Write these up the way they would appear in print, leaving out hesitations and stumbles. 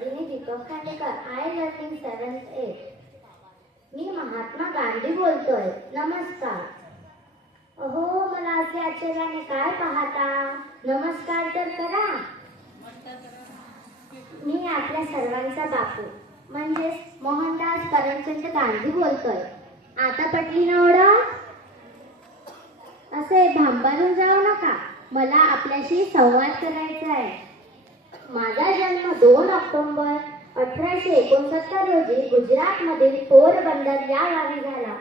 Me Deepak Khandekar, I learning 7th A. मी महात्मा गांधी बोलतोय. नमस्कार. अहो, मला असे आश्चर्याने काय पाहता? नमस्कार तर करा. मी आपल्या सर्वांचा बापू म्हणजेच मोहनदास करमचंद गांधी बोलतोय. आता पटली ना ओळख? असे भांबारून जाऊ नका. मला आपल्याशी संवाद करायचा आहे. माझा जन्म 2 ऑक्टोबर 1869 रोजी गुजरातमधील पोरबंदर या गावी झाला.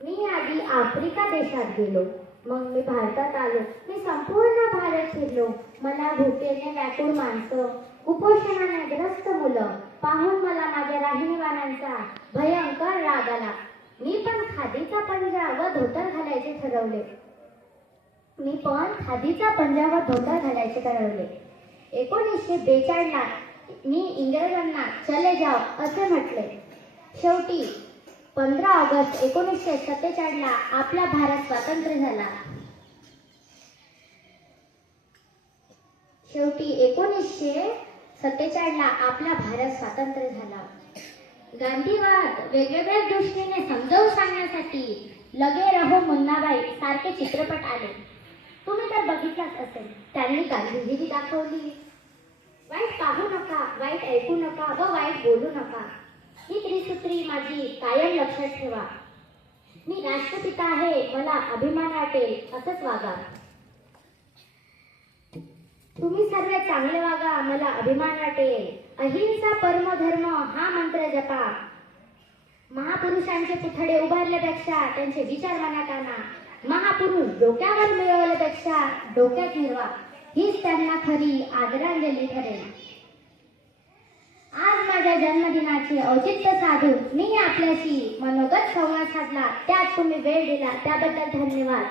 मी आधी आफ्रिका देशात गेलो, मग मी भारतात आलो. मी संपूर्ण भारत फिरलो. मला भुकेने व्याकुळ माणसं, कुपोषणाने ग्रस्त मुलं पाहून मला माझ्या राहिनीवानांचा भयंकर राग आला. मी पण खादीचा पंजा व धोतर घालायचे ठरवले. 1942 मी इंग्रजांना चले जाओ असे म्हटले. शेवटी 15 ऑगस्ट 1947 आपला भारत स्वतंत्र झाला. गांधीवाद वेगवेगळ्या दृष्टीने समजावून सांगण्यासाठी लगे रहो मुन्नाबाई सारखे चित्रपट आले. तुम्ही तर बघितलाच असेल. त्यांनी गांधीगिरी दाखवली. वाईट पाहू नका, वाईट ऐकू नका व वाईट बोलू नका, ही त्रिसूत्री माझी कायम लक्षात ठेवा. मी राष्ट्रपिता आहे, मला अभिमान वाटेल असंच वागा. तुम्ही सर्व चांगले वागा, मला अभिमान वाटेल. अहिंसा परमो धर्म हा मंत्र जपा. महापुरुषांचे पुतळे उभारल्यापेक्षा त्यांचे विचार मनात आणा. महापुरुष डोक्यावर मिळवल्यापेक्षा डोक्यात मिळवा, हीच त्यांना खरी आदरांजली ठरेल. आज माझ्या जन्मदिनाचे औचित्य साधून मी आपल्याशी मनोगत संवाद साधला. त्यात तुम्ही वेळ दिला त्याबद्दल धन्यवाद.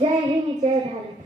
जय हिंद, जय भारत.